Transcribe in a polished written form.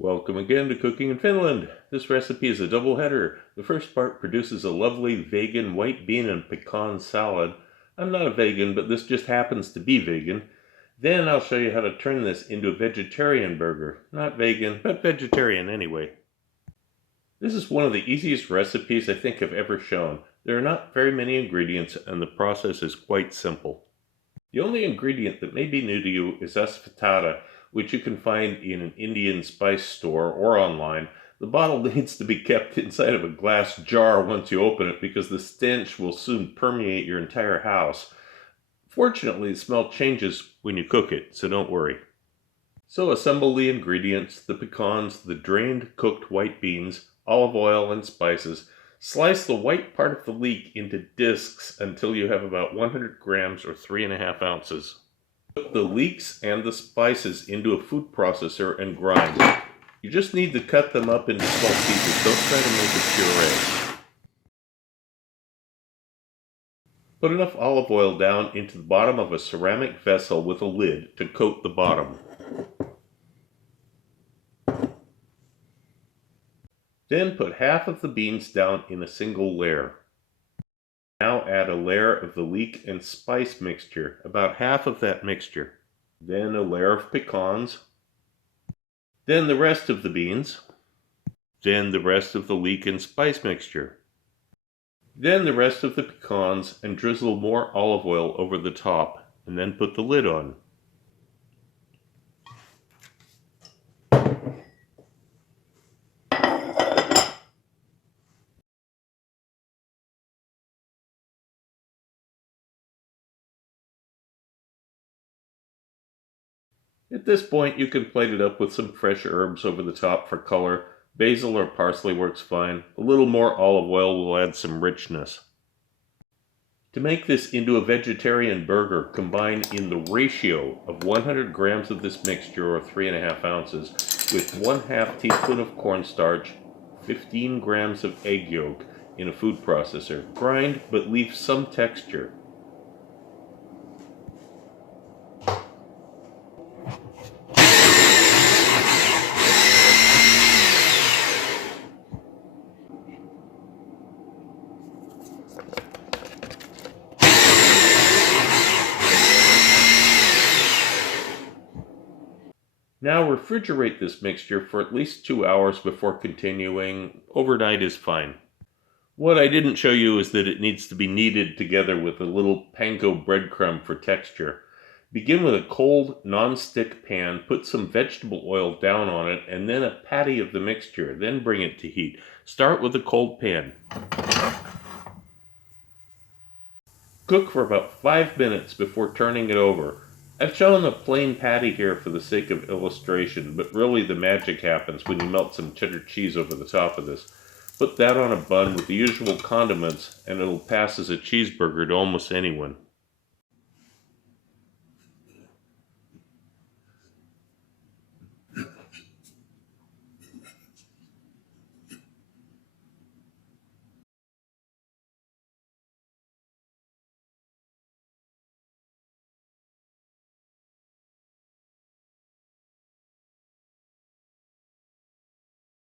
Welcome again to Cooking in Finland. This recipe is a double header. The first part produces a lovely vegan white bean and pecan salad. I'm not a vegan, but this just happens to be vegan. Then I'll show you how to turn this into a vegetarian burger. Not vegan, but vegetarian anyway. This is one of the easiest recipes I think I've ever shown. There are not very many ingredients and the process is quite simple. The only ingredient that may be new to you is asafetida, which you can find in an Indian spice store or online. The bottle needs to be kept inside of a glass jar once you open it because the stench will soon permeate your entire house. Fortunately, the smell changes when you cook it, so don't worry. So assemble the ingredients: the pecans, the drained cooked white beans, olive oil, and spices. Slice the white part of the leek into discs until you have about 100 grams or 3½ ounces. Put the leeks and the spices into a food processor and grind. You just need to cut them up into small pieces. Don't try to make a puree. Put enough olive oil down into the bottom of a ceramic vessel with a lid to coat the bottom. Then put half of the beans down in a single layer. Now add a layer of the leek and spice mixture, about half of that mixture. Then a layer of pecans. Then the rest of the beans. Then the rest of the leek and spice mixture. Then the rest of the pecans and drizzle more olive oil over the top, and then put the lid on. At this point, you can plate it up with some fresh herbs over the top for color. Basil or parsley works fine. A little more olive oil will add some richness. To make this into a vegetarian burger, combine in the ratio of 100 grams of this mixture, or 3½ ounces, with 1/2 teaspoon of cornstarch, 15 grams of egg yolk in a food processor. Grind, but leave some texture. Now refrigerate this mixture for at least 2 hours before continuing. Overnight is fine. What I didn't show you is that it needs to be kneaded together with a little panko breadcrumb for texture. Begin with a cold, non-stick pan, put some vegetable oil down on it, and then a patty of the mixture, then bring it to heat. Start with a cold pan. Cook for about 5 minutes before turning it over. I've shown a plain patty here for the sake of illustration, but really the magic happens when you melt some cheddar cheese over the top of this. Put that on a bun with the usual condiments, and it'll pass as a cheeseburger to almost anyone.